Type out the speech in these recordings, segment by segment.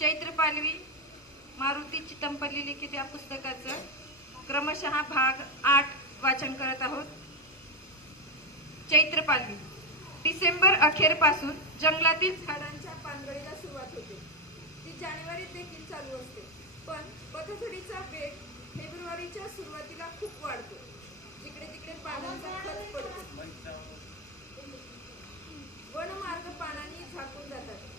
चैत्र पालवी मारुती चितंपल्ली लिखित या पुस्तकाचं क्रमशः भाग आठ वाचन करत आहोत. चैत्र पालवी. डिसेंबर अखेरपासून जंगलातील झाडांच्या पानगळीला सुरुवात होते. ती जानेवारीत देखील चालू असते. पण पथसडीचा वेग फेब्रुवारीच्या सुरुवातीला खूप वाढतो. जिकडे तिकडे पानांचा पडतो. वनमार्ग पानांनी झाकून जातात.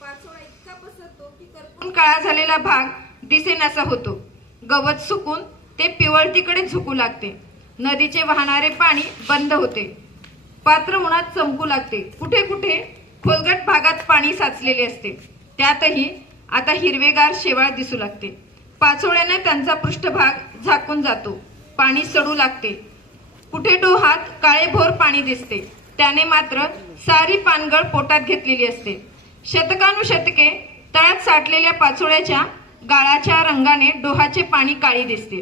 पाचोळा इतका पसरतो की करपून काळा झालेला भाग दिसेनासा होतो. गवत सुकून ते पिवळतीकडे झुकू लागते. नदीचे वाहणारे पाणी बंद होते. पात्र उन्हात चमकू लागते. कुठे कुठे खोलगट भागात पाणी साचलेले असते. त्यातही आता हिरवेगार शेवाळ दिसू लागते. पाचोळ्याने त्यांचा पृष्ठभाग झाकून जातो. पाणी सडू लागते. कुठे डोहात काळेभोर पाणी दिसते. त्याने मात्र सारी पानगळ पोटात घेतलेली असते. शतकानुशतके तळ्यात साठलेल्या पाचोळ्याच्या गाळाच्या रंगाने डोहाचे पाणी काळी दिसते.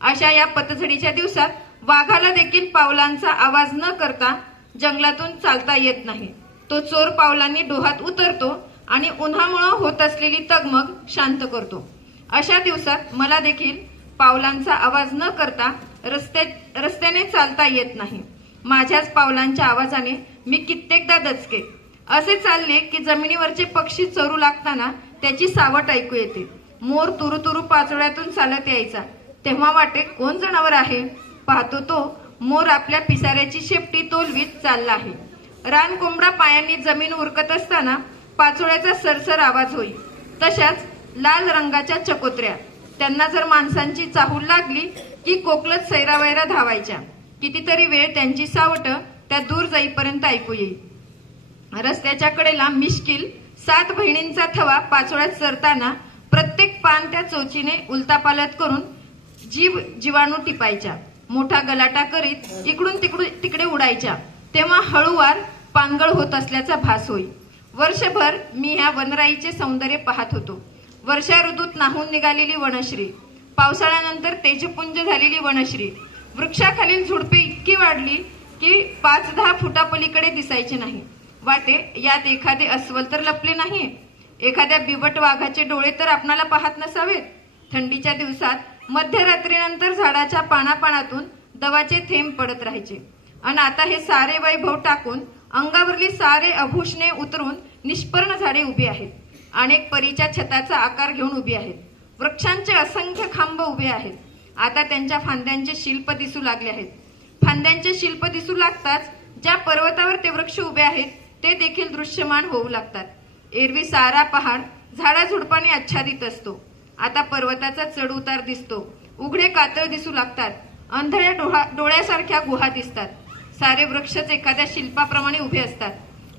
अशा या पतझडीच्या दिवसात वाघाला देखील पावलांचा आवाज न करता जंगलातून चालता येत नाही. तो चोर पावलांनी डोहात उतरतो आणि उन्हामुळे होत असलेली तगमग शांत करतो. अशा दिवसात मला देखील पावलांचा आवाज न करता रस्ते रस्त्याने चालता येत नाही. माझ्याच पावलांच्या आवाजाने मी कित्येकदा दचके. असे चालले की जमिनीवरचे पक्षी चरू लागताना त्याची सावट ऐकू येते. मोर तुरु तुरु पाचोळ्यातून चालत यायचा. तेव्हा वाटे कोण जनावर आहे? पाहतो तो मोर आपल्या पिसाऱ्याची शेपटी तोलवीत चालला आहे. रान कोंबडा पायांनी जमीन उरकत असताना पाचोळ्याचा सरसर आवाज होई. तशाच लाल रंगाच्या चकोत्र्या. त्यांना जर माणसांची चाहूल लागली की कोकलत सैरावैरा धावायच्या. कितीतरी वेळ त्यांची सावट त्या दूर जाईपर्यंत ऐकू येईल रस्त्याच्या कडेला मिश्किल सात बहिणींचा थवा पाचोळ्यात सरताना प्रत्येक पान त्या चोचीने उलतापालत करून जीव जीवाणू टिपायच्या. मोठा गलाटा करीत इकडून तिकडून तिकडे उडायच्या. तेव्हा हळूवार पानगळ होत असल्याचा भास होई. वर्षभर मी ह्या वनराईचे सौंदर्य पाहत होतो. वर्षा ऋतूत नाहून निघालेली वनश्री पावसाळ्यानंतर तेजपुंज झालेली वनश्री वृक्षाखालील झुडपे इतकी वाढली की पाच दहा फुटापलीकडे दिसायची नाही. वाटे यात एखादे अस्वल तर लपले नाही. एखाद्या बिबट वाघाचे डोळे तर आपणाला पाहत नसावेत. थंडीच्या दिवसात मध्यरात्रीनंतर झाडाच्या पानापानातून दवाचे थेंब पडत राहायचे. आणि आता हे सारे वैभव टाकून अंगावरली सारे अभूषणे उतरून निष्पर्ण झाडे उभी आहेत. अनेक परीच्या छताचा आकार घेऊन उभी आहेत. वृक्षांचे असंख्य खांब उभे आहेत. आता त्यांच्या फांद्यांचे शिल्प दिसू लागले आहेत. फांद्यांचे शिल्प दिसू लागताच ज्या पर्वतावर ते वृक्ष उभे आहेत ते देखील दृश्यमान होऊ लागतात. एरवी सारा पहाड झाडाझुडपाने आच्छादित असतो. आता पर्वताचा चढ उतार दिसतो. उघडे कातळ दिसू लागतात. अंधळ्या डोळा डोळ्यासारख्या गुहा दिसतात. सारे वृक्षच एखाद्या शिल्पाप्रमाणे उभे असतात.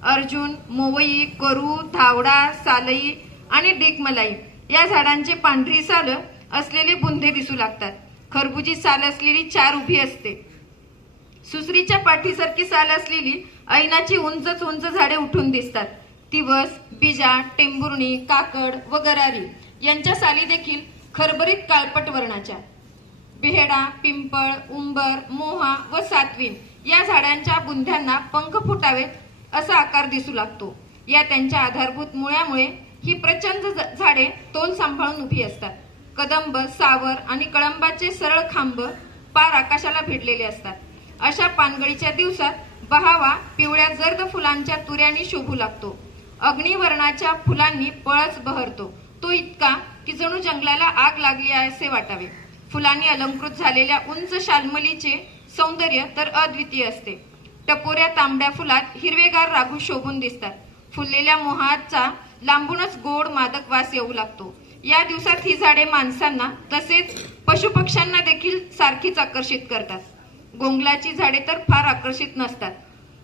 अर्जुन मोवई करू धावडा सालई आणि डिकमलाई या झाडांचे पांढरी साल असलेले बुंदे दिसू लागतात. खरबुजी साल असलेली चार उभी असते. सुसरीच्या पाठीसारखी साल असलेली ऐनाची उंचच उंच झाडे उठून दिसतात. तिवस बिजा टेंबुर्णी काकड व गरारी यांच्या साली देखील खरबरीत काळपट वर्णाच्या. बिहेडा पिंपळ उंबर मोहा व सातवीन या झाडांच्या बुंध्यांना पंख फुटावेत असा आकार दिसू लागतो. या त्यांच्या आधारभूत मुळ्यामुळे ही प्रचंड ज- झाडे तोल सांभाळून उभी असतात. कदंब सावर आणि कळंबाचे सरळ खांब पार आकाशाला भिडलेले असतात. अशा पानगळीच्या दिवसात बहावा पिवळ्या जर्द फुलांच्या तुऱ्याने शोभू लागतो. अग्निवर्णाच्या फुलांनी पळस बहरतो. तो इतका की जणू जंगलाला आग लागली आहे असे वाटावे. फुलांनी अलंकृत झालेल्या उंच शाल्मलीचे सौंदर्य तर अद्वितीय असते. टपोऱ्या तांबड्या फुलात हिरवेगार राघू शोभून दिसतात. फुललेल्या मोहाचा लांबूनच गोड मादक वास येऊ लागतो. या दिवसात ही झाडे माणसांना तसेच पशुपक्ष्यांना देखील सारखीच आकर्षित करतात. गोंगलाची झाडे तर फार आकर्षित नसतात.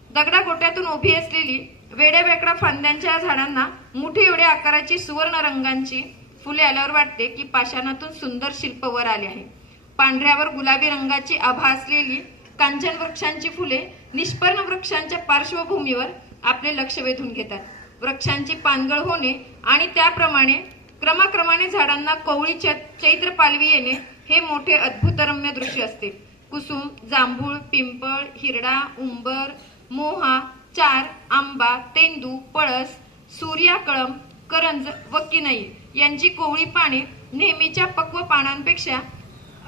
दगडा गोट्यातून उभी असलेली वेड्यावेकड्या फांद्यांच्या झाडांना मोठी एवढ्या आकाराची सुवर्ण रंगांची फुले आल्यावर वाटते की पाषाणातून सुंदर शिल्प वर आले आहे. पांढऱ्यावर गुलाबी रंगाची आभा असलेली कांचन वृक्षांची फुले निष्पर्ण वृक्षांच्या पार्श्वभूमीवर आपले लक्ष वेधून घेतात. वृक्षांची पानगळ होणे आणि त्याप्रमाणे क्रमाक्रमाने झाडांना कवळी चै- चैत्र पालवी येणे हे मोठे अद्भुतरम्य दृश्य असते. कुसुम जांभूळ पिंपळ हिरडा उंबर मोहा चार आंबा तेंदू पळस सूर्याकळम करंज व किनई यांची कोवळी पाने नेहमीच्या पक्व पानांपेक्षा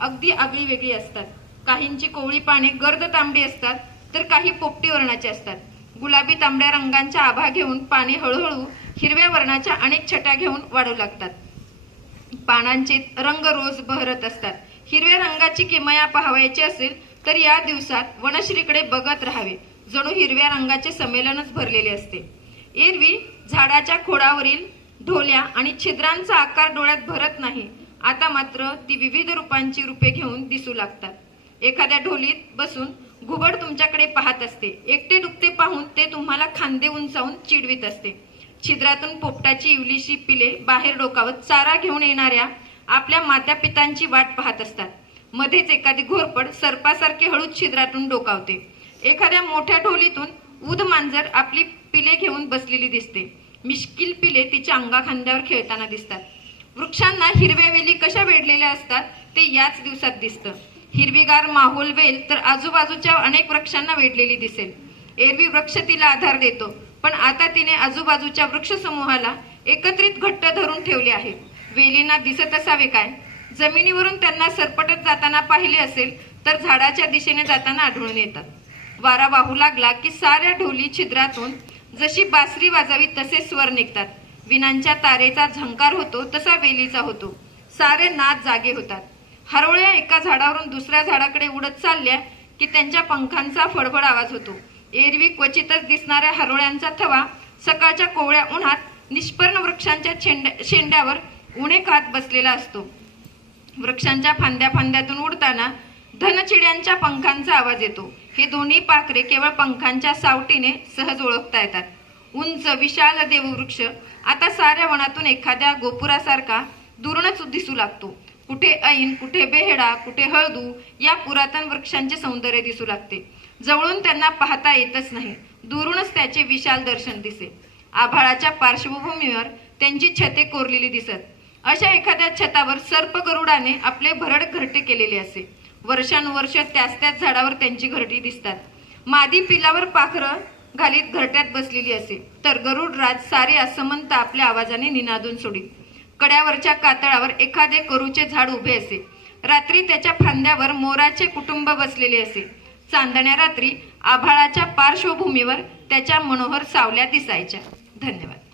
अगदी आगळी वेगळी असतात. काहींची कोवळी पाने गर्द तांबडी असतात तर काही पोपटी वर्णाची असतात. गुलाबी तांबड्या रंगांच्या आभा घेऊन पाने हळूहळू हिरव्या वर्णाच्या अनेक छटा घेऊन वाढू लागतात. पानांचे रंग रोज बहरत असतात. हिरव्या रंगाची किमया पाहावयाची असेल तर या दिवसात वनश्रीकडे बघत राहावे. जणू हिरव्या रंगाचे संमेलनच भरलेले असते. एरवी झाडाच्या खोडावरील ढोल्या आणि छिद्रांचा आकार डोळ्यात भरत नाही. आता मात्र ती विविध रूपांची रूपे घेऊन दिसू लागतात. एखाद्या ढोलीत बसून घुबड तुमच्याकडे पाहत असते. एकटे दुखते पाहून ते तुम्हाला खांदे उंचावून चिडवीत असते. छिद्रातून पोपटाची इवलीशी पिले बाहेर डोकावत चारा घेऊन येणाऱ्या आपल्या माता पितांची वाट पाहत असतात. मध्येच एखादी घोरपड सर्पासारखे हळूच छिद्रातून डोकावते. एखाद्या मोठ्या ढोलीतून उद मांजर आपली पिले घेऊन बसलेली दिसते. मिश्किल पिले तिच्या अंगाखांद्यावर खेळताना दिसतात. वृक्षांना हिरव्या वेली कशा वेढलेल्या असतात ते याच दिवसात दिसतं. हिरवीगार माहोल वेल तर आजूबाजूच्या अनेक वृक्षांना वेढलेली दिसेल. एरवी वृक्ष तिला आधार देतो पण आता तिने आजूबाजूच्या वृक्षसमूहाला एकत्रित घट्ट धरून ठेवले आहे वेलींना दिसत असावे काय? जमिनीवरून त्यांना सरपटत जाताना पाहिले असेल तर झाडाच्या दिशेने जाताना आढळून येतात. वारा वाहू लागला की साऱ्या ढोली छिद्रातून जशी बासरी वाजावी तसे स्वर निघतात. विनांच्या तारेचा झंकार होतो तसा वेलीचा होतो. सारे नाद जागे होतात. हरवळ्या एका झाडावरून दुसऱ्या झाडाकडे उडत चालल्या की त्यांच्या पंखांचा फडफड आवाज होतो. एरवी क्वचितच दिसणाऱ्या हरवळ्यांचा थवा सकाळच्या कोवळ्या उन्हात निष्पर्ण वृक्षांच्या शेंड्या शेंड्यावर उणे खात बसलेला असतो. वृक्षांच्या फांद्या फांद्यातून उडताना धनचिड्यांच्या पंखांचा आवाज येतो. हे दोन्ही पाखरे केवळ पंखांच्या सावटीने सहज ओळखता येतात. उंच विशाल देववृक्ष आता साऱ्या वनातून एखाद्या गोपुरासारखा दुरूनच दिसू लागतो. कुठे ऐन कुठे बेहडा कुठे हळदू या पुरातन वृक्षांचे सौंदर्य दिसू लागते. जवळून त्यांना पाहता येतच नाही. दुरूनच त्याचे विशाल दर्शन दिसे. आभाळाच्या पार्श्वभूमीवर त्यांची छते कोरलेली दिसत. अशा एखाद्या छतावर सर्प गरुडाने आपले भरड घरटे केलेले असे. वर्षानुवर्ष त्याच त्याच झाडावर त्यांची घरटी दिसतात. मादी पिलावर पाखरं घालीत घरट्यात बसलेली असे. तर गरुडराज सारे असमंत आपल्या आवाजाने निनादून सोडीत. कड्यावरच्या कातळावर एखादे करूचे झाड उभे असे. रात्री त्याच्या फांद्यावर मोराचे कुटुंब बसलेले असे. चांदण्या रात्री आभाळाच्या पार्श्वभूमीवर त्याच्या मनोहर सावल्या दिसायच्या. धन्यवाद.